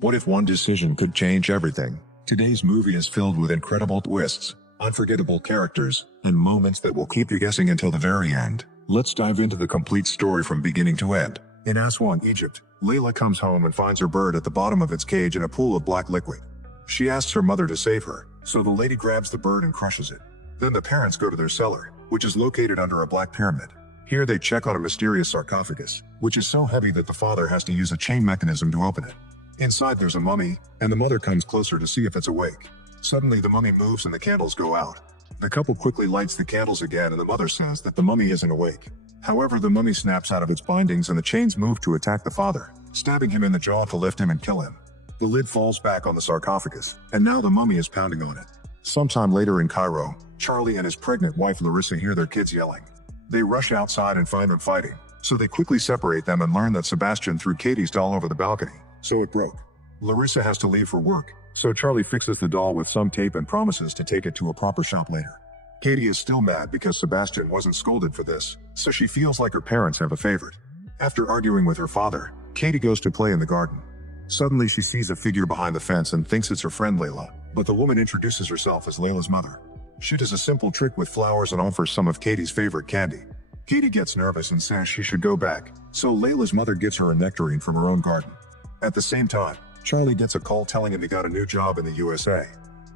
What if one decision could change everything? Today's movie is filled with incredible twists, unforgettable characters, and moments that will keep you guessing until the very end. Let's dive into the complete story from beginning to end. In Aswan, Egypt, Layla comes home and finds her bird at the bottom of its cage in a pool of black liquid. She asks her mother to save her, so the lady grabs the bird and crushes it. Then the parents go to their cellar, which is located under a black pyramid. Here they check on a mysterious sarcophagus, which is so heavy that the father has to use a chain mechanism to open it. Inside there's a mummy, and the mother comes closer to see if it's awake. Suddenly the mummy moves and the candles go out. The couple quickly lights the candles again and the mother says that the mummy isn't awake. However, the mummy snaps out of its bindings and the chains move to attack the father, stabbing him in the jaw to lift him and kill him. The lid falls back on the sarcophagus, and now the mummy is pounding on it. Sometime later in Cairo, Charlie and his pregnant wife Larissa hear their kids yelling. They rush outside and find them fighting, so they quickly separate them and learn that Sebastian threw Katie's doll over the balcony, so it broke. Larissa has to leave for work, so Charlie fixes the doll with some tape and promises to take it to a proper shop later. Katie is still mad because Sebastian wasn't scolded for this, so she feels like her parents have a favorite. After arguing with her father, Katie goes to play in the garden. Suddenly she sees a figure behind the fence and thinks it's her friend Layla, but the woman introduces herself as Layla's mother. She does a simple trick with flowers and offers some of Katie's favorite candy. Katie gets nervous and says she should go back, so Layla's mother gives her a nectarine from her own garden. At the same time, Charlie gets a call telling him he got a new job in the USA.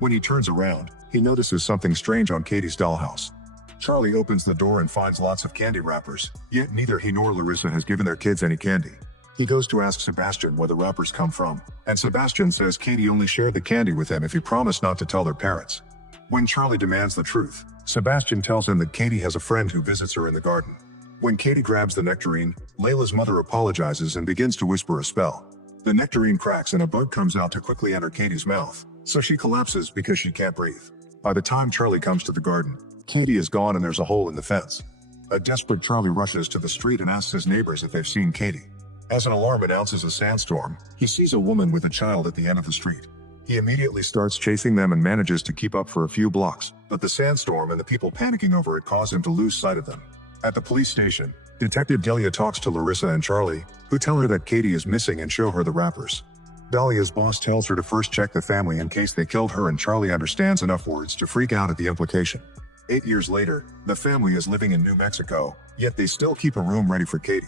When he turns around, he notices something strange on Katie's dollhouse. Charlie opens the door and finds lots of candy wrappers, yet neither he nor Larissa has given their kids any candy. He goes to ask Sebastian where the wrappers come from, and Sebastian says Katie only shared the candy with him if he promised not to tell their parents. When Charlie demands the truth, Sebastian tells him that Katie has a friend who visits her in the garden. When Katie grabs the nectarine, Layla's mother apologizes and begins to whisper a spell. The nectarine cracks and a bug comes out to quickly enter Katie's mouth, so she collapses because she can't breathe. By the time Charlie comes to the garden, Katie is gone and there's a hole in the fence. A desperate Charlie rushes to the street and asks his neighbors if they've seen Katie. As an alarm announces a sandstorm, he sees a woman with a child at the end of the street. He immediately starts chasing them and manages to keep up for a few blocks, but the sandstorm and the people panicking over it cause him to lose sight of them. At the police station, Detective Delia talks to Larissa and Charlie, who tell her that Katie is missing and show her the wrappers. Dalia's boss tells her to first check the family in case they killed her, and Charlie understands enough words to freak out at the implication. 8 years later, the family is living in New Mexico, yet they still keep a room ready for Katie.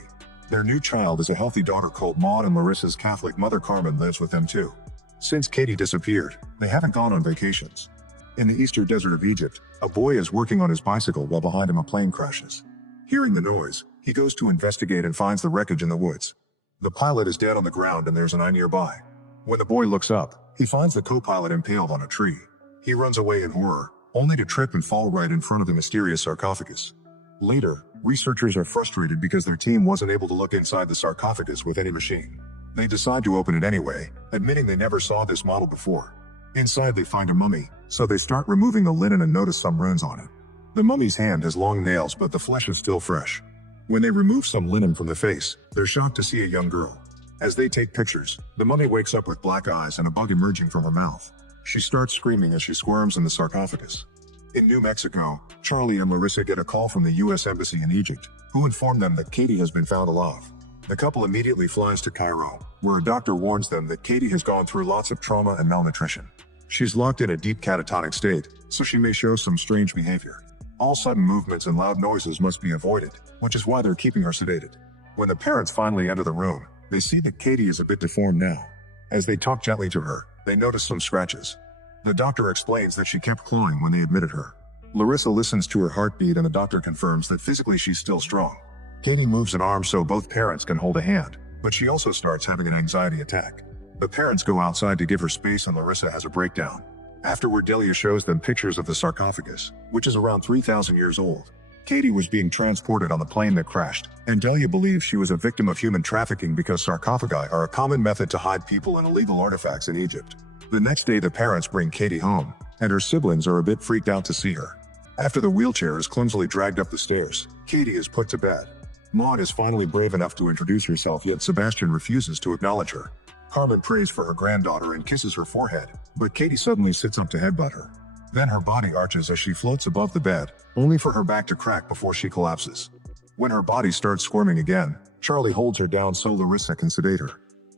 Their new child is a healthy daughter called Maud, and Larissa's Catholic mother Carmen lives with them too. Since Katie disappeared, they haven't gone on vacations. In the eastern desert of Egypt, a boy is working on his bicycle while behind him a plane crashes. Hearing the noise, he goes to investigate and finds the wreckage in the woods. The pilot is dead on the ground and there's an eye nearby. When the boy looks up, he finds the co-pilot impaled on a tree. He runs away in horror, only to trip and fall right in front of the mysterious sarcophagus. Later, researchers are frustrated because their team wasn't able to look inside the sarcophagus with any machine. They decide to open it anyway, admitting they never saw this model before. Inside they find a mummy, so they start removing the linen and notice some runes on it. The mummy's hand has long nails, but the flesh is still fresh. When they remove some linen from the face, they're shocked to see a young girl. As they take pictures, the mummy wakes up with black eyes and a bug emerging from her mouth. She starts screaming as she squirms in the sarcophagus. In New Mexico, Charlie and Larissa get a call from the U.S. Embassy in Egypt, who inform them that Katie has been found alive. The couple immediately flies to Cairo, where a doctor warns them that Katie has gone through lots of trauma and malnutrition. She's locked in a deep catatonic state, so she may show some strange behavior. All sudden movements and loud noises must be avoided, which is why they're keeping her sedated. When the parents finally enter the room, they see that Katie is a bit deformed now. As they talk gently to her, they notice some scratches. The doctor explains that she kept clawing when they admitted her. Larissa listens to her heartbeat and the doctor confirms that physically she's still strong. Katie moves an arm so both parents can hold a hand, but she also starts having an anxiety attack. The parents go outside to give her space and Larissa has a breakdown. Afterward, Delia shows them pictures of the sarcophagus, which is around 3,000 years old. Katie was being transported on the plane that crashed, and Delia believes she was a victim of human trafficking because sarcophagi are a common method to hide people and illegal artifacts in Egypt. The next day, the parents bring Katie home, and her siblings are a bit freaked out to see her. After the wheelchair is clumsily dragged up the stairs, Katie is put to bed. Maud is finally brave enough to introduce herself, yet Sebastian refuses to acknowledge her. Carmen prays for her granddaughter and kisses her forehead, but Katie suddenly sits up to headbutt her. Then her body arches as she floats above the bed, only for her back to crack before she collapses. When her body starts squirming again, Charlie holds her down so Larissa can sedate her.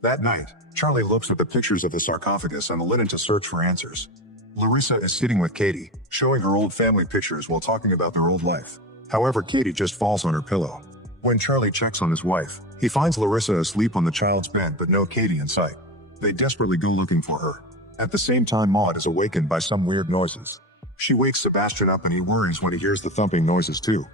That night, Charlie looks at the pictures of the sarcophagus and the linen to search for answers. Larissa is sitting with Katie, showing her old family pictures while talking about their old life. However, Katie just falls on her pillow. When Charlie checks on his wife, he finds Larissa asleep on the child's bed but no Katie in sight. They desperately go looking for her. At the same time, Maud is awakened by some weird noises. She wakes Sebastian up and he worries when he hears the thumping noises too.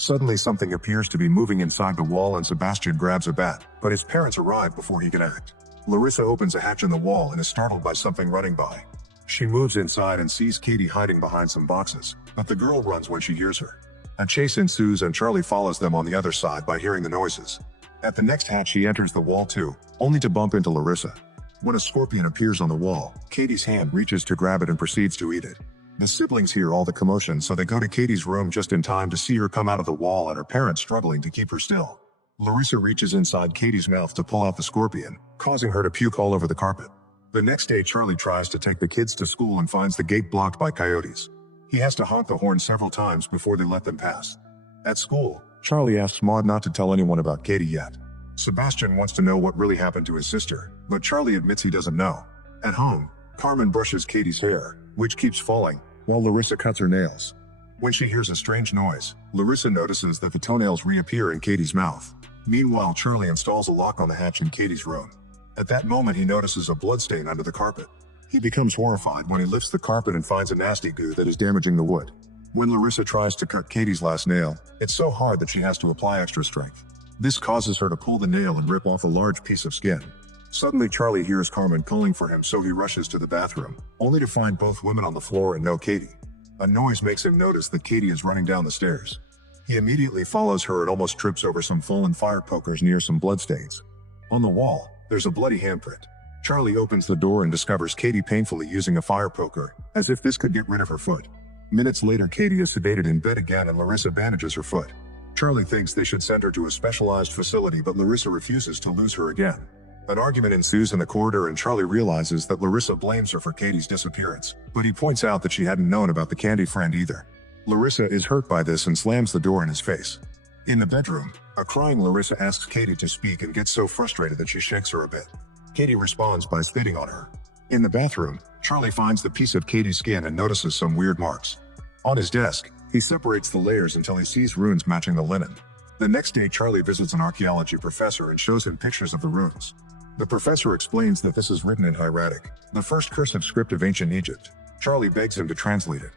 Suddenly something appears to be moving inside the wall and Sebastian grabs a bat, but his parents arrive before he can act. Larissa opens a hatch in the wall and is startled by something running by. She moves inside and sees Katie hiding behind some boxes, but the girl runs when she hears her. A chase ensues and Charlie follows them on the other side by hearing the noises. At the next hatch he enters the wall too, only to bump into Larissa. When a scorpion appears on the wall, Katie's hand reaches to grab it and proceeds to eat it. The siblings hear all the commotion, so they go to Katie's room just in time to see her come out of the wall and her parents struggling to keep her still. Larissa reaches inside Katie's mouth to pull out the scorpion, causing her to puke all over the carpet. The next day Charlie tries to take the kids to school and finds the gate blocked by coyotes. He has to honk the horn several times before they let them pass. At school, Charlie asks Maud not to tell anyone about Katie yet. Sebastian wants to know what really happened to his sister, but Charlie admits he doesn't know. At home, Carmen brushes Katie's hair, which keeps falling, while Larissa cuts her nails. When she hears a strange noise, Larissa notices that the toenails reappear in Katie's mouth. Meanwhile, Charlie installs a lock on the hatch in Katie's room. At that moment he notices a bloodstain under the carpet. He becomes horrified when he lifts the carpet and finds a nasty goo that is damaging the wood. When Larissa tries to cut Katie's last nail, it's so hard that she has to apply extra strength. This causes her to pull the nail and rip off a large piece of skin. Suddenly Charlie hears Carmen calling for him, so he rushes to the bathroom, only to find both women on the floor and no Katie. A noise makes him notice that Katie is running down the stairs. He immediately follows her and almost trips over some fallen fire pokers near some bloodstains. On the wall, there's a bloody handprint. Charlie opens the door and discovers Katie painfully using a fire poker, as if this could get rid of her foot. Minutes later Katie is sedated in bed again and Larissa bandages her foot. Charlie thinks they should send her to a specialized facility, but Larissa refuses to lose her again. An argument ensues in the corridor and Charlie realizes that Larissa blames her for Katie's disappearance, but he points out that she hadn't known about the candy friend either. Larissa is hurt by this and slams the door in his face. In the bedroom, a crying Larissa asks Katie to speak and gets so frustrated that she shakes her a bit. Katie responds by spitting on her. In the bathroom, Charlie finds the piece of Katie's skin and notices some weird marks. On his desk, he separates the layers until he sees runes matching the linen. The next day Charlie visits an archaeology professor and shows him pictures of the runes. The professor explains that this is written in hieratic, the first cursive script of ancient Egypt. Charlie begs him to translate it.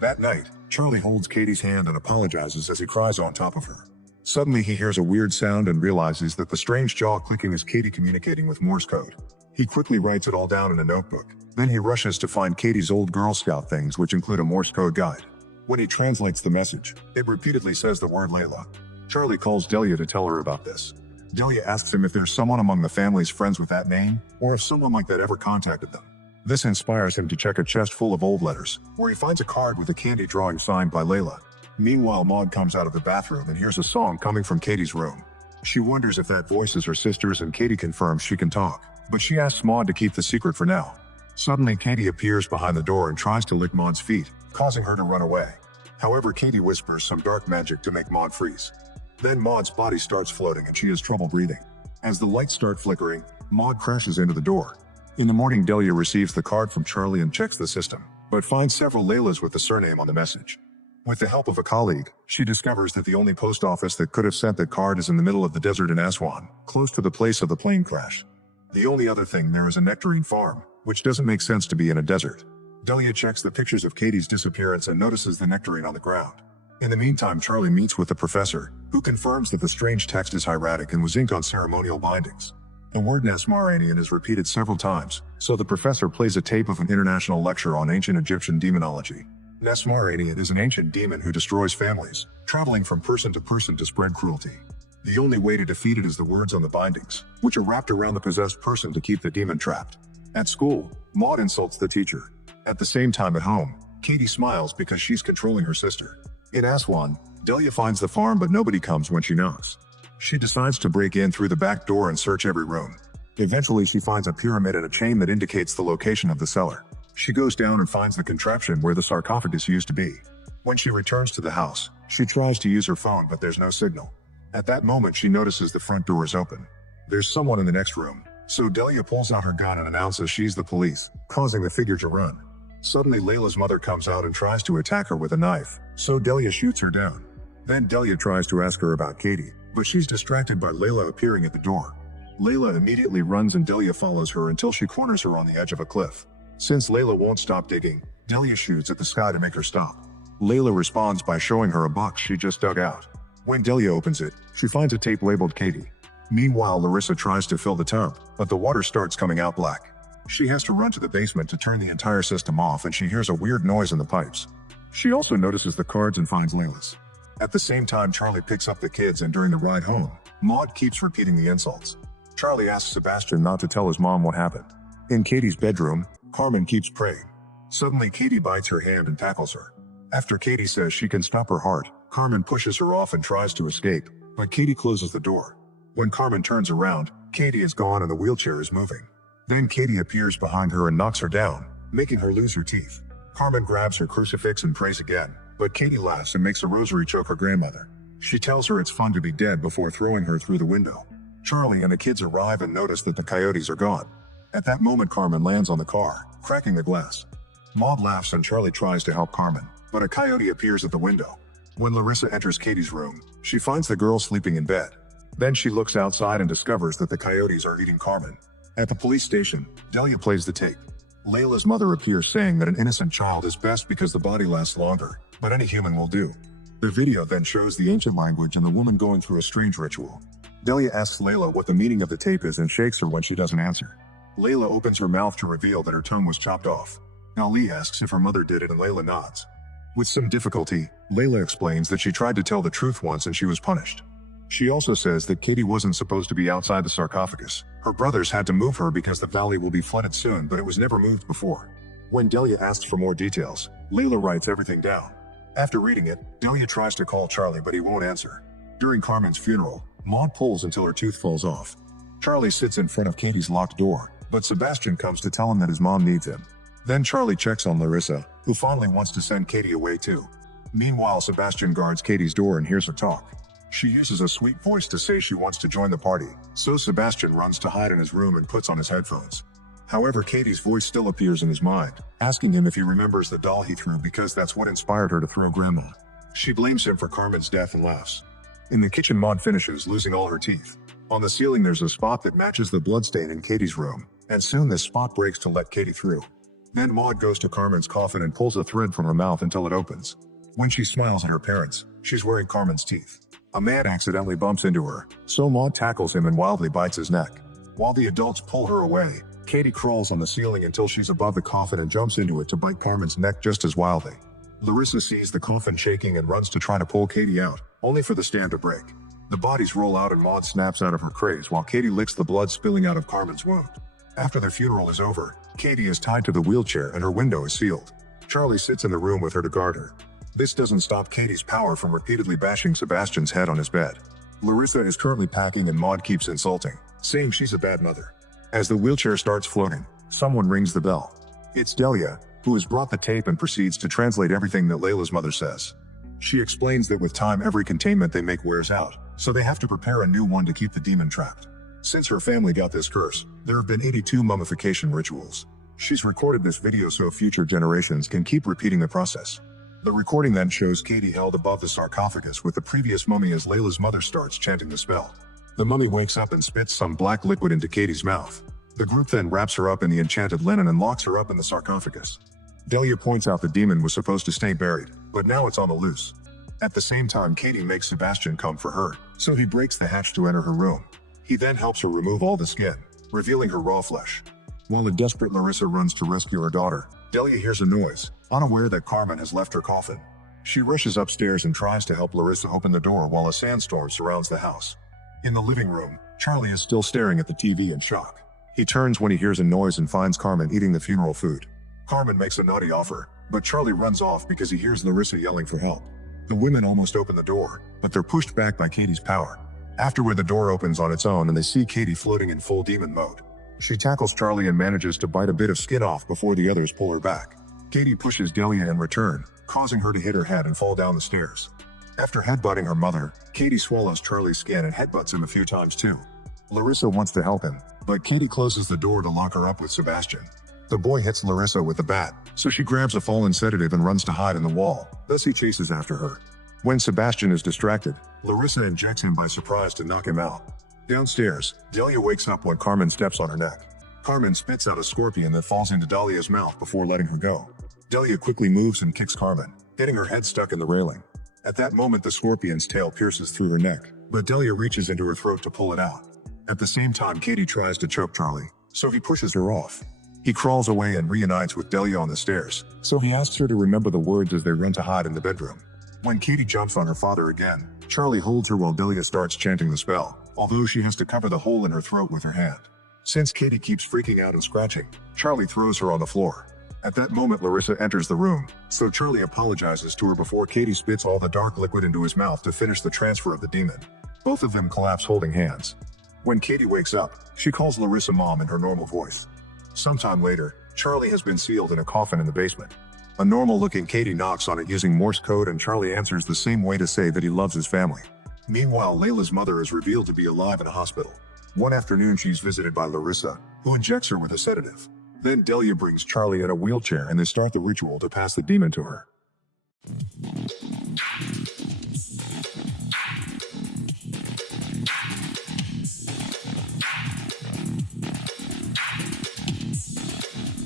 That night, Charlie holds Katie's hand and apologizes as he cries on top of her. Suddenly he hears a weird sound and realizes that the strange jaw clicking is Katie communicating with Morse code. He quickly writes it all down in a notebook. Then he rushes to find Katie's old Girl Scout things, which include a Morse code guide. When he translates the message, it repeatedly says the word Layla. Charlie calls Delia to tell her about this. Delia asks him if there's someone among the family's friends with that name, or if someone like that ever contacted them. This inspires him to check a chest full of old letters, where he finds a card with a candy drawing signed by Layla. Meanwhile, Maud comes out of the bathroom and hears a song coming from Katie's room. She wonders if that voice is her sister's and Katie confirms she can talk, but she asks Maud to keep the secret for now. Suddenly Katie appears behind the door and tries to lick Maud's feet, causing her to run away. However, Katie whispers some dark magic to make Maud freeze. Then Maud's body starts floating and she has trouble breathing. As the lights start flickering, Maud crashes into the door. In the morning, Delia receives the card from Charlie and checks the system, but finds several Laylas with the surname on the message. With the help of a colleague, she discovers that the only post office that could have sent that card is in the middle of the desert in Aswan, close to the place of the plane crash. The only other thing there is a nectarine farm, which doesn't make sense to be in a desert. Delia checks the pictures of Katie's disappearance and notices the nectarine on the ground. In the meantime, Charlie meets with the professor, who confirms that the strange text is hieratic and was inked on ceremonial bindings. The word Nesmaranian is repeated several times, so the professor plays a tape of an international lecture on ancient Egyptian demonology. Nesmaranian is an ancient demon who destroys families, traveling from person to spread cruelty. The only way to defeat it is the words on the bindings, which are wrapped around the possessed person to keep the demon trapped. At school, Maud insults the teacher. At the same time at home, Katie smiles because she's controlling her sister. In Aswan, Delia finds the farm but nobody comes when she knocks. She decides to break in through the back door and search every room. Eventually she finds a pyramid and a chain that indicates the location of the cellar. She goes down and finds the contraption where the sarcophagus used to be. When she returns to the house, she tries to use her phone but there's no signal. At that moment she notices the front door is open. There's someone in the next room, So Delia pulls out her gun and announces she's the police, causing the figure to run. Suddenly Layla's mother comes out and tries to attack her with a knife, so Delia shoots her down. Then Delia tries to ask her about Katie, but she's distracted by Layla appearing at the door. Layla immediately runs and Delia follows her until she corners her on the edge of a cliff. Since Layla won't stop digging, Delia shoots at the sky to make her stop. Layla responds by showing her a box she just dug out. When Delia opens it, she finds a tape labeled Katie. Meanwhile, Larissa tries to fill the tub, but the water starts coming out black. She has to run to the basement to turn the entire system off and she hears a weird noise in the pipes. She also notices the cards and finds Layla's. At the same time, Charlie picks up the kids and during the ride home, Maud keeps repeating the insults. Charlie asks Sebastian not to tell his mom what happened. In Katie's bedroom, Carmen keeps praying. Suddenly, Katie bites her hand and tackles her. After Katie says she can stop her heart, Carmen pushes her off and tries to escape, but Katie closes the door. When Carmen turns around, Katie is gone and the wheelchair is moving. Then Katie appears behind her and knocks her down, making her lose her teeth. Carmen grabs her crucifix and prays again, but Katie laughs and makes a rosary choke her grandmother. She tells her it's fun to be dead before throwing her through the window. Charlie and the kids arrive and notice that the coyotes are gone. At that moment, Carmen lands on the car, cracking the glass. Maud laughs and Charlie tries to help Carmen, but a coyote appears at the window. When Larissa enters Katie's room, she finds the girl sleeping in bed. Then she looks outside and discovers that the coyotes are eating Carmen. At the police station, Delia plays the tape. Layla's mother appears saying that an innocent child is best because the body lasts longer, but any human will do. The video then shows the ancient language and the woman going through a strange ritual. Delia asks Layla what the meaning of the tape is and shakes her when she doesn't answer. Layla opens her mouth to reveal that her tongue was chopped off. Ali asks if her mother did it and Layla nods. With some difficulty, Layla explains that she tried to tell the truth once and she was punished. She also says that Katie wasn't supposed to be outside the sarcophagus. Her brothers had to move her because the valley will be flooded soon, but it was never moved before. When Delia asks for more details, Layla writes everything down. After reading it, Delia tries to call Charlie but he won't answer. During Carmen's funeral, Maud pulls until her tooth falls off. Charlie sits in front of Katie's locked door, but Sebastian comes to tell him that his mom needs him. Then Charlie checks on Larissa, who fondly wants to send Katie away too. Meanwhile, Sebastian guards Katie's door and hears her talk. She uses a sweet voice to say she wants to join the party, so Sebastian runs to hide in his room and puts on his headphones. However, Katie's voice still appears in his mind, asking him if he remembers the doll he threw because that's what inspired her to throw Grandma. She blames him for Carmen's death and laughs. In the kitchen, Maud finishes losing all her teeth. On the ceiling there's a spot that matches the bloodstain in Katie's room, and soon this spot breaks to let Katie through. Then Maud goes to Carmen's coffin and pulls a thread from her mouth until it opens. When she smiles at her parents, she's wearing Carmen's teeth. A man accidentally bumps into her, so Maud tackles him and wildly bites his neck. While the adults pull her away, Katie crawls on the ceiling until she's above the coffin and jumps into it to bite Carmen's neck just as wildly. Larissa sees the coffin shaking and runs to try to pull Katie out, only for the stand to break. The bodies roll out and Maud snaps out of her craze while Katie licks the blood spilling out of Carmen's wound. After the funeral is over, Katie is tied to the wheelchair and her window is sealed. Charlie sits in the room with her to guard her. This doesn't stop Katie's power from repeatedly bashing Sebastian's head on his bed. Larissa is currently packing and Maud keeps insulting, saying she's a bad mother. As the wheelchair starts floating, someone rings the bell. It's Delia, who has brought the tape and proceeds to translate everything that Layla's mother says. She explains that with time every containment they make wears out, so they have to prepare a new one to keep the demon trapped. Since her family got this curse, there have been 82 mummification rituals. She's recorded this video so future generations can keep repeating the process. The recording then shows Katie held above the sarcophagus with the previous mummy as Layla's mother starts chanting the spell. The mummy wakes up and spits some black liquid into Katie's mouth. The group then wraps her up in the enchanted linen and locks her up in the sarcophagus. Delia points out the demon was supposed to stay buried, but now it's on the loose. At the same time, Katie makes Sebastian come for her, so he breaks the hatch to enter her room. He then helps her remove all the skin, revealing her raw flesh. While the desperate Larissa runs to rescue her daughter, Delia hears a noise, unaware that Carmen has left her coffin. She rushes upstairs and tries to help Larissa open the door while a sandstorm surrounds the house. In the living room, Charlie is still staring at the TV in shock. He turns when he hears a noise and finds Carmen eating the funeral food. Carmen makes a naughty offer, but Charlie runs off because he hears Larissa yelling for help. The women almost open the door, but they're pushed back by Katie's power. Afterward, the door opens on its own and they see Katie floating in full demon mode. She tackles Charlie and manages to bite a bit of skin off before the others pull her back. Katie pushes Delia in return, causing her to hit her head and fall down the stairs. After headbutting her mother, Katie swallows Charlie's skin and headbutts him a few times too. Larissa wants to help him, but Katie closes the door to lock her up with Sebastian. The boy hits Larissa with the bat, so she grabs a fallen sedative and runs to hide in the wall, thus he chases after her. When Sebastian is distracted, Larissa injects him by surprise to knock him out. Downstairs, Delia wakes up when Carmen steps on her neck. Carmen spits out a scorpion that falls into Dahlia's mouth before letting her go. Delia quickly moves and kicks Carmen, getting her head stuck in the railing. At that moment, the scorpion's tail pierces through her neck, but Delia reaches into her throat to pull it out. At the same time, Katie tries to choke Charlie, so he pushes her off. He crawls away and reunites with Delia on the stairs, so he asks her to remember the words as they run to hide in the bedroom. When Katie jumps on her father again, Charlie holds her while Delia starts chanting the spell, although she has to cover the hole in her throat with her hand. Since Katie keeps freaking out and scratching, Charlie throws her on the floor. At that moment, Larissa enters the room, so Charlie apologizes to her before Katie spits all the dark liquid into his mouth to finish the transfer of the demon. Both of them collapse holding hands. When Katie wakes up, she calls Larissa mom in her normal voice. Sometime later, Charlie has been sealed in a coffin in the basement. A normal-looking Katie knocks on it using Morse code, and Charlie answers the same way to say that he loves his family. Meanwhile, Layla's mother is revealed to be alive in a hospital. One afternoon, she's visited by Larissa, who injects her with a sedative. Then Delia brings Charlie in a wheelchair and they start the ritual to pass the demon to her.